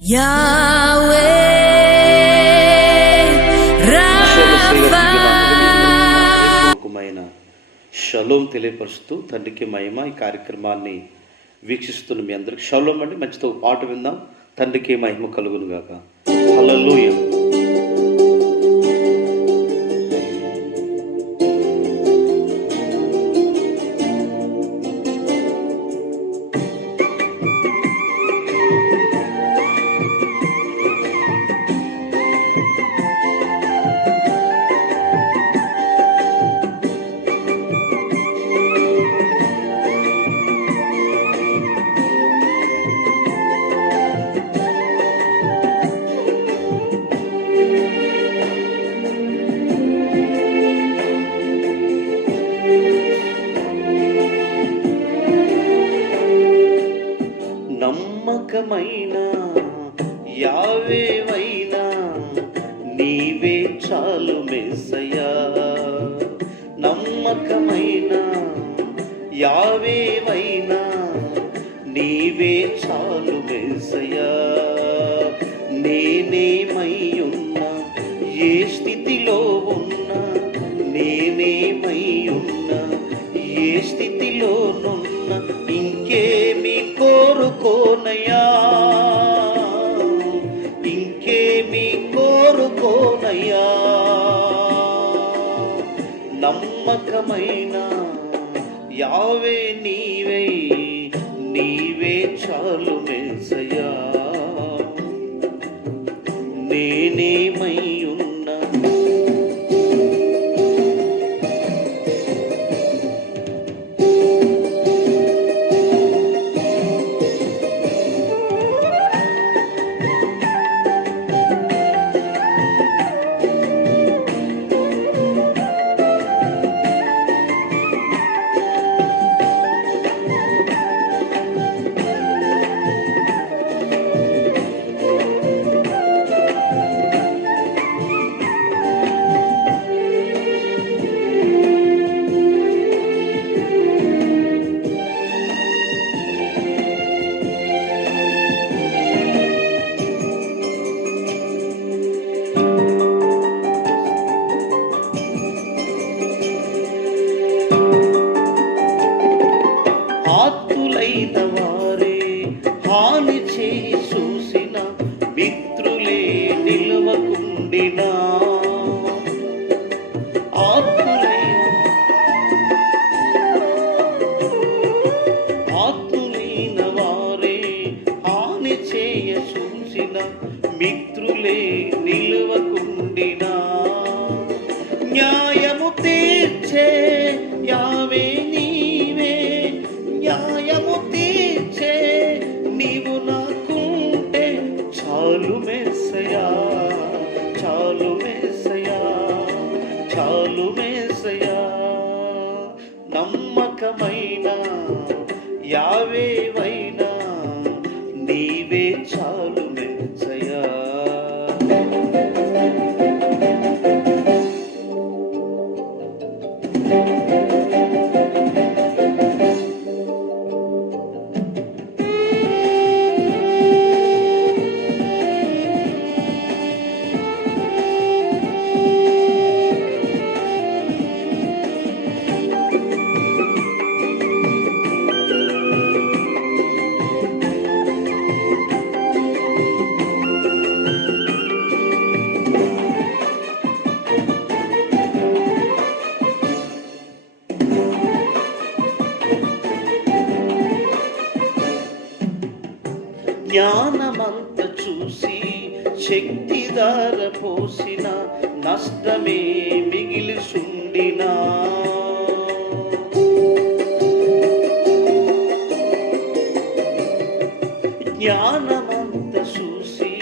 యావే Rapha shalom తెలియపరుస్తూ తండ్రికి మహిమ. ఈ కార్యక్రమాన్ని వీక్షిస్తున్న మీ అందరికి షలోం అండి. మంచితో పాట విందాం. తండ్రికి మహిమ కలుగును గాక. హల్లెలూయా. నమ్మకమైన యావేవైనా నీవే చాలు మెస్సయ్యా. నమ్మకమైన యావేవైనా నీవే చాలు మెస్సయ్యా. నేనేమై ఉన్నా, ఏ స్థితిలో ఉన్నా, నేనేమై ఉన్నా, ఏ స్థితిలోనున్నా, ఇంకేమి కోరుకోనయ్యా, ఇంకేమి కోరుకోనయ్యా. నమ్మకమైన యావే నీవే, నీవే చాలు మెస్సయ్యా. నేనేమై ఉన్నా, ఆత్తులైన వారే హాని చేయి చూసిన, మిత్రులే నిలవకుండినా. ఆత్తులైన వారే హాని చేయ చూసిన, మిత్రులే నిలవకుండినా. న్యాయము తీర్చే యావే నీవే, న్యాయము తీర్చే నీవు నాకుంటే చాలు మెస్సయ్యా, చాలు మెస్సయ్యా, చాలు మెస్సయ్యా. నమ్మకమైన యావేవైనా నీవే చాలు మెస్సయ్యా. జ్ఞానమంత చూసి శక్తిధార పోసిన, నష్టమే మిగిలిసుండినా. జ్ఞానమంత చూసి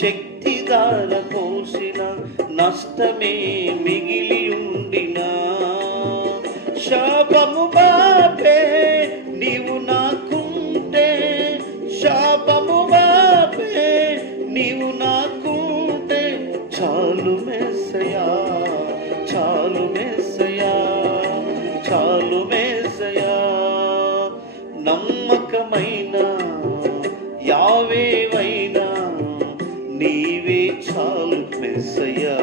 శక్తిధార పోసిన, నష్టమే మిగిలి ఉండినా. శాపము బాపే నీవు నాకుంటే, శాపము బాపే నీవు నాకుంటే చాలు మెస్సయ్యా, చాలు మెస్సయ్యా, చాలు మెస్సయ్యా. నమ్మకమైన యావేవైనా నీవే చాలు మెస్సయ్యా.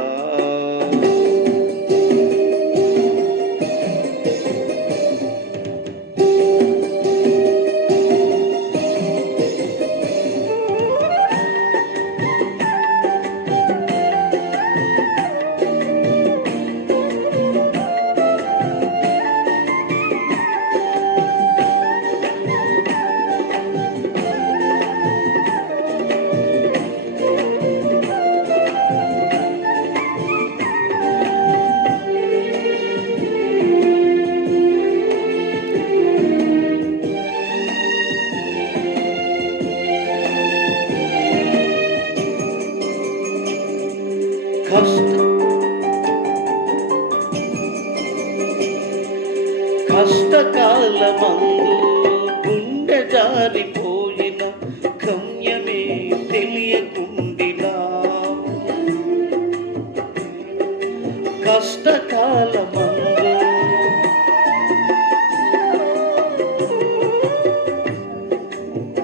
కష్టకాలమందు గుండె జారిపోయిన గమ్యమే తెలియకుండినా, కష్టకాలమందు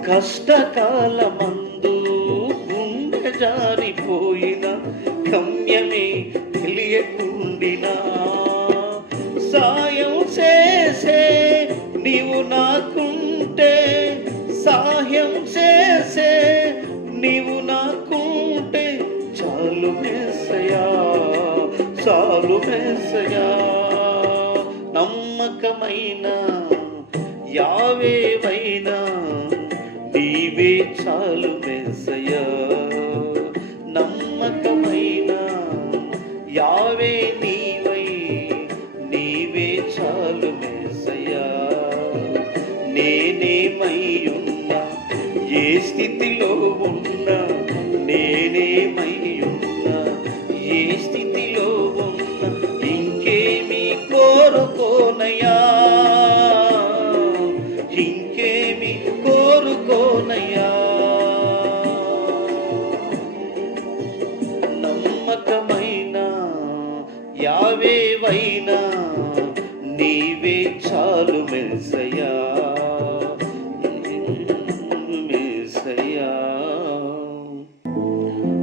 కష్టకాలమందు గుండె జారిపోయిన గమ్యమే తెలియకుండినా, సాయం చేసే నీవు నాకుంటే, సాయం చేసే నీవు నాకుంటే చాలు మెస్సయ్యా, చాలు మెస్సయ్యా. నమ్మకమైన యావేవైనా నీవే చాలు మెస్సయ్యా. నమ్మకమైన యావే నీవై నీవే చాలు మెస్సయ్యా. నేనేమై ఉన్నా, ఏ స్థితిలో ఉన్నా, నేనేమై ఉన్నా, ఏ స్థితిలో ఉన్నా, ఇంకేమి కోరుకోనయ్యా, ఇంకేమి కోరుకోనయ్యా. నమ్మకమైన యావేవైనా నీవే చాలు మెస్సయ్యా, మెస్సయ్యా.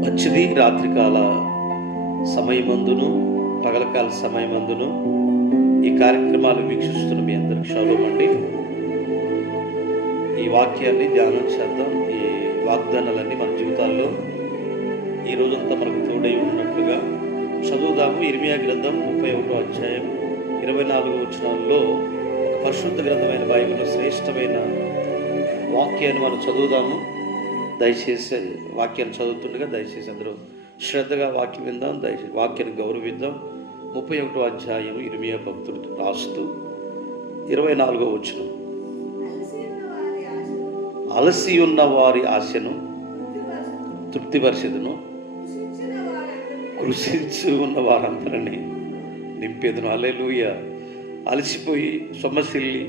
మంచిది. రాత్రికాల సమయమందును పగలకాల సమయమందును ఈ కార్యక్రమాలు వీక్షిస్తున్న మీ అందరికి షాలోమ్ అండి. ఈ వాక్యాన్ని ధ్యానం చేద్దాం. ఈ వాగ్దానాలన్నీ మన జీవితాల్లో ఈ రోజంతా మనకు తోడై ఉన్నట్లుగా చదువుదాము. ఇర్మియా గ్రంథం 31వ అధ్యాయం 24వ వచనాల్లో పరిశుద్ధ గ్రంథమైన బైబిల్లో శ్రేష్టమైన వాక్యాన్ని మనం చదువుదాము. దయచేసి వాక్యాన్ని చదువుతుండగా దయచేసి అందరూ శ్రద్ధగా వాక్యం విందాం, దయచేసి వాక్యాన్ని గౌరవిద్దాం. 31వ అధ్యాయం ఇర్మియా భక్తుడు రాస్తూ 24వ వచనం, అలసి ఉన్న వారి ఆశను తృప్తిపరిచెదను, కృషించి ఉన్న వారందరినీ నింపేదను. హల్లెలూయా. అలసిపోయి సొమ్మసిల్లి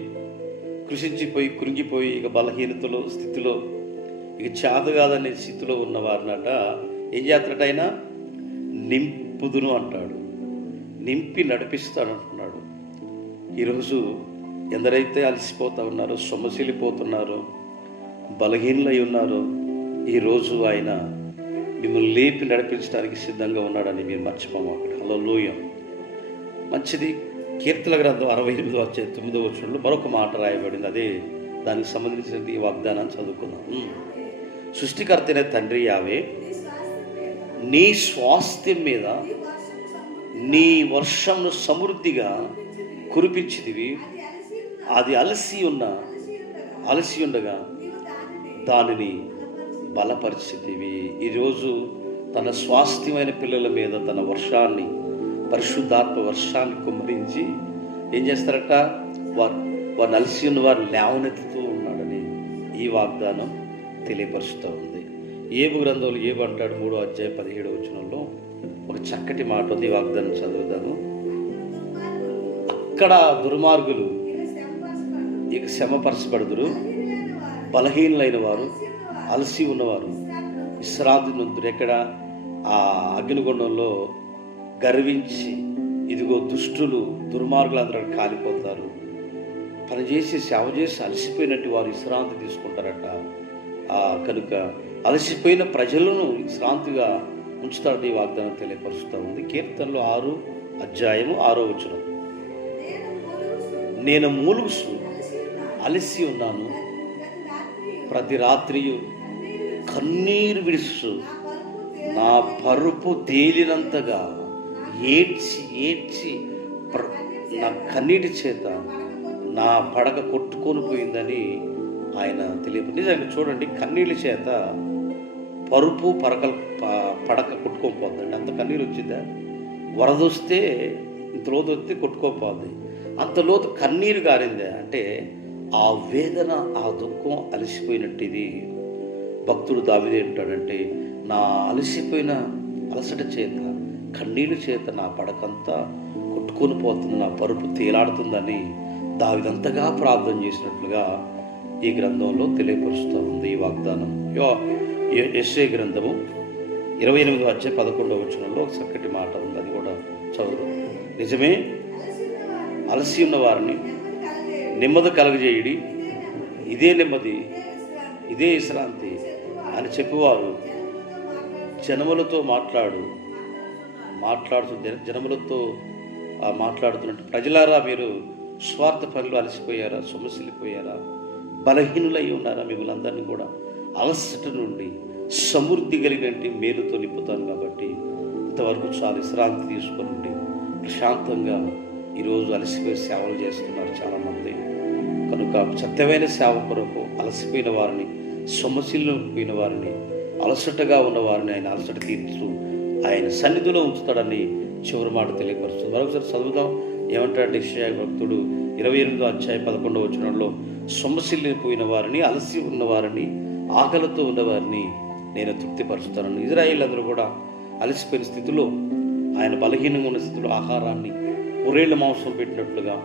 కృషించిపోయి కురింగిపోయి ఇక బలహీనతలో స్థితిలో ఇక చేతగాదనే స్థితిలో ఉన్న వారినట ఏం చేస్తాడైనా నింపుదును అంటాడు, నింపి నడిపిస్తాడు అంటున్నాడు. ఈరోజు ఎందరైతే అలసిపోతూ ఉన్నారో, సొమ్మసిల్లిపోతున్నారో, బలహీనలై ఉన్నారో, ఈరోజు ఆయన మిమ్మల్ని లేపి నడిపించడానికి సిద్ధంగా ఉన్నాడని మీరు మర్చిపోమాకండి. హల్లెలూయా. మంచిది. కీర్తన గ్రంథం 68వ అధ్యాయం 9వ వచనంలో మరొక మాట రాయబడింది. అదే దానికి సంబంధించిన ఈ వాగ్దానాన్ని చదువుకుందాం. సృష్టికర్త అయిన తండ్రి యావే, నీ స్వాస్థ్యం మీద నీ వర్షంను సమృద్ధిగా కురిపించితివి, అది అలసి ఉండగా దానిని బలపరిచితివి. ఈరోజు తన స్వాస్థ్యమైన పిల్లల మీద తన వర్షాన్ని, పరిశుద్ధాత్మ వర్షాన్ని కుమ్మరించి ఏం చేస్తారట, వారు అలసి ఉన్న వారు లేవనెత్తుతూ ఉన్నాడని ఈ వాగ్దానం తెలియపరుస్తూ ఉంది. ఏబు గ్రంథంలో ఏబు అంటాడు 3వ అధ్యాయం 17వ వచనంలో ఒక చక్కటి మాట ఉంది. ఈ వాగ్దానం చదువుదాము. అక్కడ దుర్మార్గులు ఇక శ్రమపరచబడుదురు, బలహీనులైన వారు, అలసి ఉన్నవారు విశ్రాంతి నొందురు. ఎక్కడ? ఆ అగ్నిగుండంలో గర్వించి ఇదిగో దుష్టులు దుర్మార్గులు అందరూ కాలిపోతారు. పనిచేసి సేవ చేసి అలసిపోయినట్టు వారు విశ్రాంతి తీసుకుంటారట. కనుక అలసిపోయిన ప్రజలను విశ్రాంతిగా ఉంచుతాడని వాగ్దానం తెలియపరుస్తూ ఉంది. కీర్తనలు 6 అధ్యాయము 6వ వచనం. నేను మూలుగుసు అలసి ఉన్నాను, ప్రతి రాత్రియు కన్నీరు విడుసు, నా పరుపు తేలినంతగా ఏడ్చి ఏడ్చి నా కన్నీటి చేత నా పడక కొట్టుకొని పోయిందని ఆయన తెలియదు. నిజంగా చూడండి, కన్నీళ్ళ చేత పరుపు పడక కొట్టుకొని పోతుందండి. అంత కన్నీరు వచ్చిందా? వరద వస్తే ఇంత లోతు వస్తే కొట్టుకోపోద్ది. అంత లోతు కన్నీరు గారిందా అంటే ఆ వేదన, ఆ దుఃఖం అలసిపోయినట్టు. ఇది భక్తుడు దావీదు ఏంటాడంటే, నా అలసిపోయిన అలసట చేత కన్నీళ్ళ చేత నా పడకంతా కొట్టుకొని పోతుంది, నా పరుపు తేలాడుతుందని దావీదంతగా ప్రార్థన చేసినట్లుగా ఈ గ్రంథంలో తెలియపరుస్తూ ఉంది ఈ వాగ్దానం. యెషయా గ్రంథము 28వ అధ్యాయం 11వ వచనంలో ఒక చక్కటి మాట ఉంది, అది కూడా చదువు. నిజమే, అలసి ఉన్న వారిని నెమ్మది కలగజేయడి, ఇదే నెమ్మది, ఇదే విశ్రాంతి అని చెప్పేవారు జనములతో జనములతో మాట్లాడుతున్నట్టు, ప్రజలారా మీరు స్వార్థ పనులు అలసిపోయారా, సొమ్మసిల్లిపోయారా, బలహీనులై ఉన్నారా? మిమ్మల్ని అందరినీ కూడా అలసట నుండి సమృద్ధి కలిగినట్టు మేలుతో నింపుతాను. కాబట్టి ఇంతవరకు చాలా విశ్రాంతి తీసుకుని ప్రశాంతంగా ఈరోజు అలసిపోయి సేవలు చేస్తున్నారు చాలామంది. కనుక సత్యమైన సేవ కొరకు అలసిపోయిన వారిని, సొమ్మసిల్లిపోయిన వారిని, అలసటగా ఉన్న వారిని ఆయన అలసట తీర్చు ఆయన సన్నిధిలో ఉంచుతాడని చివరి మాట తెలియపరుస్తుంది. మరొకసారి చదువుదాం. ఏమంటాడు యెషయా భక్తుడు 28వ అధ్యాయం 11వ వచనంలో, సొమ్మసిల్లిపోయిన వారిని, అలసి ఉన్నవారిని, ఆకలితో ఉన్నవారిని నేను తృప్తిపరుస్తాను. ఇజ్రాయేల్ అందరూ కూడా అలసిపోయిన స్థితిలో, ఆయన బలహీనంగా ఉన్న స్థితిలో ఆహారాన్ని పురేళ్ల మాంసం పెట్టినట్లుగా,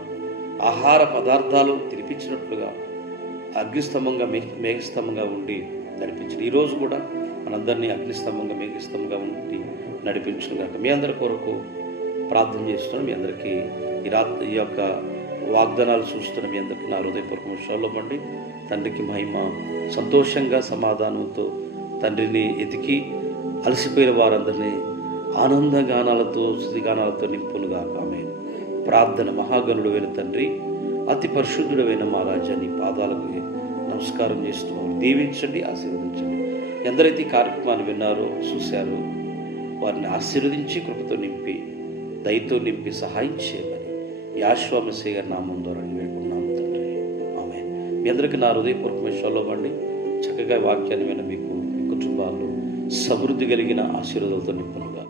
ఆహార పదార్థాలు తినిపించినట్లుగా అగ్నిస్తంభంగా మేఘస్తంభంగా ఉండి నడిపించిన ఈరోజు కూడా మనందరినీ అగ్నిస్తంభంగా మేఘస్తంభంగా ఉండి నడిపించుగాక. మీ అందరి కొరకు ప్రార్థన చేస్తున్నాను. మీ అందరికీ ఈ యొక్క వాగ్దానాలు చూస్తున్న మీ అందరికీ నా హృదయపూర్వక విషయాల్లో పండి తండ్రికి మహిమ, సంతోషంగా సమాధానంతో తండ్రిని ఎతికి అలసిపోయిన వారందరినీ ఆనందగానాలతో స్తుతిగానాలతో నింపునుగాక. ఆమేన్. ప్రార్థన. మహాగణుడు అయిన తండ్రి, అతి పరిశుద్ధుడైన మా రాజా, నీ పాదాలకు నమస్కారం చేస్తున్నాము. దీవించండి, ఆశీర్వదించండి. ఎందరైతే ఈ కార్యక్రమాన్ని విన్నారో, చూశారో వారిని ఆశీర్వదించి కృపతో నింపి, దయతో నింపి సహాయం చేయమని యెషయా మెస్సీయ గారి నామం ద్వారా వేడుకున్నాము తండ్రి. ఆమేన్. మీ అందరికీ నా హృదయపూర్వక విషయాల్లో పండి చక్కగా వాక్యాన్ని విన్న మీకు, మీ కుటుంబాల్లో సమృద్ధి కలిగిన ఆశీర్వాదాలతో నింపునుగా.